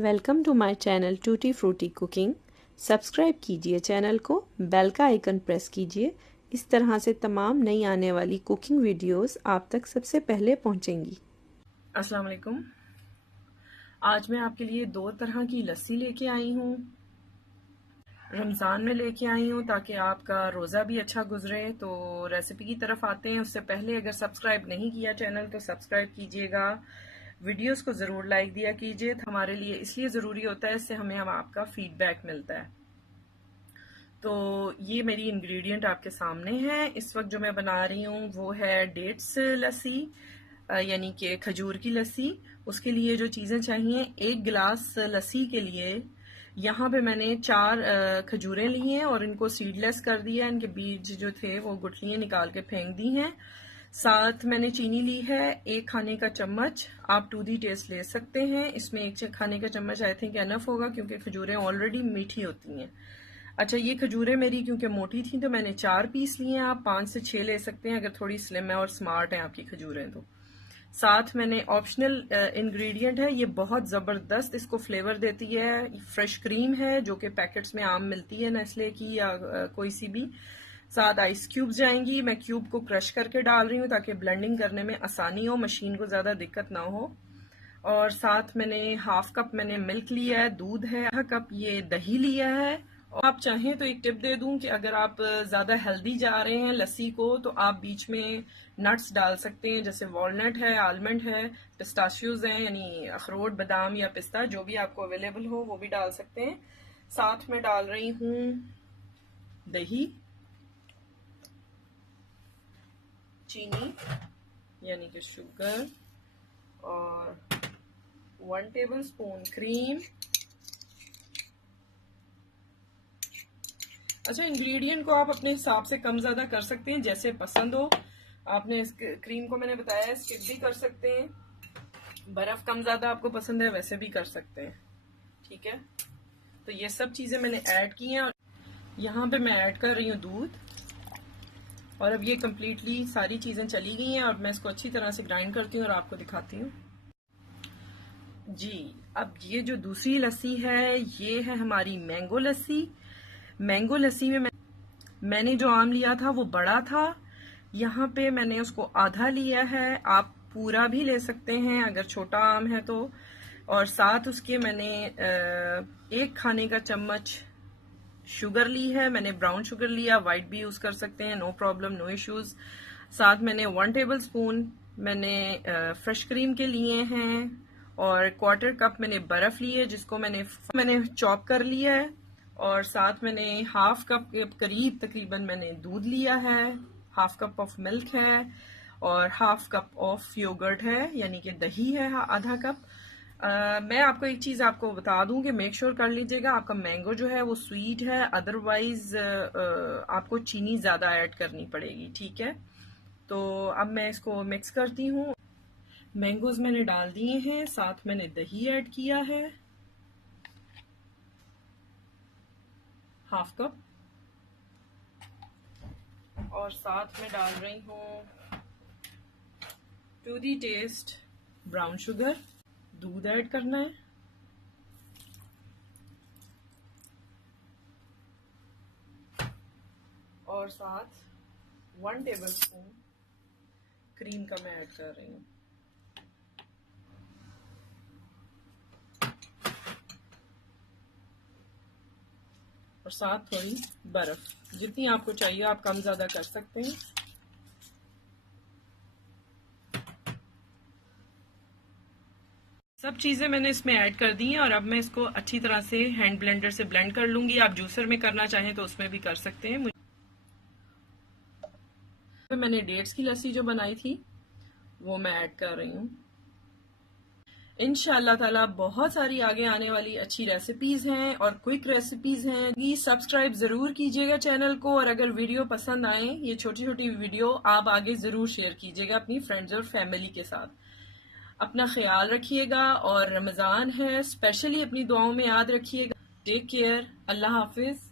Welcome to my channel tutti frutti cooking. Subscribe कीजिए channel को, bell का icon press कीजिए। इस तरह से तमाम नई आने वाली कुकिंग वीडियोस आप तक सबसे पहले पहुंचेंगी। अस्सलाम वालेकुम। आज मैं आपके लिए दो तरह की लस्सी लेके आई हूँ। रमज़ान में लेके आई हूँ ताकि आपका रोज़ा भी अच्छा गुजरे। तो रेसिपी की तरफ आते हैं। उससे पहले अगर सब्सक्राइब नहीं किया चैनल तो सब्सक्राइब कीजिएगा। वीडियोस को ज़रूर लाइक दिया कीजिए। हमारे लिए इसलिए ज़रूरी होता है, इससे हमें आपका फीडबैक मिलता है। तो ये मेरी इंग्रेडिएंट आपके सामने है। इस वक्त जो मैं बना रही हूँ वो है डेट्स लस्सी, यानी कि खजूर की लस्सी। उसके लिए जो चीज़ें चाहिए, 1 गिलास लस्सी के लिए यहाँ पे मैंने 4 खजूरें ली हैं और इनको सीडलेस कर दिया। इनके बीज जो थे वो गुठलियाँ निकाल के फेंक दी हैं। साथ मैंने चीनी ली है 1 खाने का चम्मच। आप टू दी टेस्ट ले सकते हैं। इसमें 1 खाने का चम्मच आई थिंक एनफ होगा, क्योंकि खजूरें ऑलरेडी मीठी होती हैं। अच्छा, ये खजूरें मेरी क्योंकि मोटी थी तो मैंने 4 पीस लिए हैं। आप 5 से 6 ले सकते हैं अगर थोड़ी स्लिम है और स्मार्ट है आपकी खजूरें तो। साथ मैंने ऑप्शनल इंग्रेडिएंट है, ये बहुत ज़बरदस्त इसको फ्लेवर देती है। फ्रेश क्रीम है जो कि पैकेट्स में आम मिलती है, नेस्ले की या कोई सी भी। साथ आइस क्यूब्स जाएंगी। मैं क्यूब को क्रश करके डाल रही हूँ ताकि ब्लेंडिंग करने में आसानी हो, मशीन को ज़्यादा दिक्कत ना हो। और साथ मैंने हाफ कप मैंने मिल्क लिया है, दूध है, आधा कप ये दही लिया है। और आप चाहें तो एक टिप दे दूं कि अगर आप ज़्यादा हेल्दी जा रहे हैं लस्सी को तो आप बीच में नट्स डाल सकते हैं, जैसे वॉलनट है, आलमंड है, पिस्ताशियोज हैं, यानी अखरोट, बादाम या पिस्ता, जो भी आपको अवेलेबल हो वो भी डाल सकते हैं। साथ में डाल रही हूँ दही, चीनी यानी कि शुगर, और 1 टेबल स्पून क्रीम। अच्छा, इंग्रेडिएंट को आप अपने हिसाब से कम ज़्यादा कर सकते हैं, जैसे पसंद हो। आपने इस क्रीम को मैंने बताया स्किप भी कर सकते हैं। बर्फ़ कम ज़्यादा आपको पसंद है वैसे भी कर सकते हैं, ठीक है। तो ये सब चीज़ें मैंने ऐड की हैं और यहाँ पे मैं ऐड कर रही हूँ दूध। और अब ये कम्प्लीटली सारी चीज़ें चली गई हैं और मैं इसको अच्छी तरह से ग्राइंड करती हूँ और आपको दिखाती हूँ। जी, अब ये जो दूसरी लस्सी है ये है हमारी मैंगो लस्सी। मैंगो लस्सी में मैंने जो आम लिया था वो बड़ा था। यहाँ पे मैंने उसको आधा लिया है, आप पूरा भी ले सकते हैं अगर छोटा आम है तो। और साथ उसके मैंने 1 खाने का चम्मच शुगर ली है। मैंने ब्राउन शुगर लिया, वाइट भी यूज कर सकते हैं, नो प्रॉब्लम, नो इश्यूज। साथ मैंने 1 टेबल स्पून मैंने फ्रेश क्रीम के लिए हैं और 1/4 कप मैंने बर्फ ली है जिसको मैंने चॉप कर लिया है। और साथ मैंने हाफ कप के करीब तकरीबन मैंने दूध लिया है, हाफ कप ऑफ मिल्क है और हाफ कप ऑफ योगर्ट है, यानी कि दही है आधा कप। मैं आपको एक चीज़ आपको बता दूं कि मेक श्योर कर लीजिएगा आपका मैंगो जो है वो स्वीट है, अदरवाइज आपको चीनी ज़्यादा ऐड करनी पड़ेगी, ठीक है। तो अब मैं इसको मिक्स करती हूँ। मैंगोज मैंने डाल दिए हैं, साथ मैंने दही ऐड किया है हाफ कप, और साथ में डाल रही हूँ to the taste brown sugar. दूध ऐड करना है और साथ 1 टेबल स्पून क्रीम का मैं ऐड कर रही हूँ। और साथ थोड़ी बर्फ, जितनी आपको चाहिए आप कम ज़्यादा कर सकते हैं। सब चीज़ें मैंने इसमें ऐड कर दी हैं और अब मैं इसको अच्छी तरह से हैंड ब्लेंडर से ब्लेंड कर लूँगी। आप जूसर में करना चाहें तो उसमें भी कर सकते हैं। मैंने डेट्स की लस्सी जो बनाई थी वो मैं ऐड कर रही हूँ। इंशाअल्लाह ताला बहुत सारी आगे आने वाली अच्छी रेसिपीज हैं और क्विक रेसिपीज हैं। प्लीज सब्सक्राइब जरूर कीजिएगा चैनल को, और अगर वीडियो पसंद आए, ये छोटी छोटी वीडियो आप आगे जरूर शेयर कीजिएगा अपनी फ्रेंड्स और फैमिली के साथ। अपना ख्याल रखिएगा और रमजान है, स्पेशली अपनी दुआओं में याद रखिएगा। टेक केयर, अल्लाह हाफिज।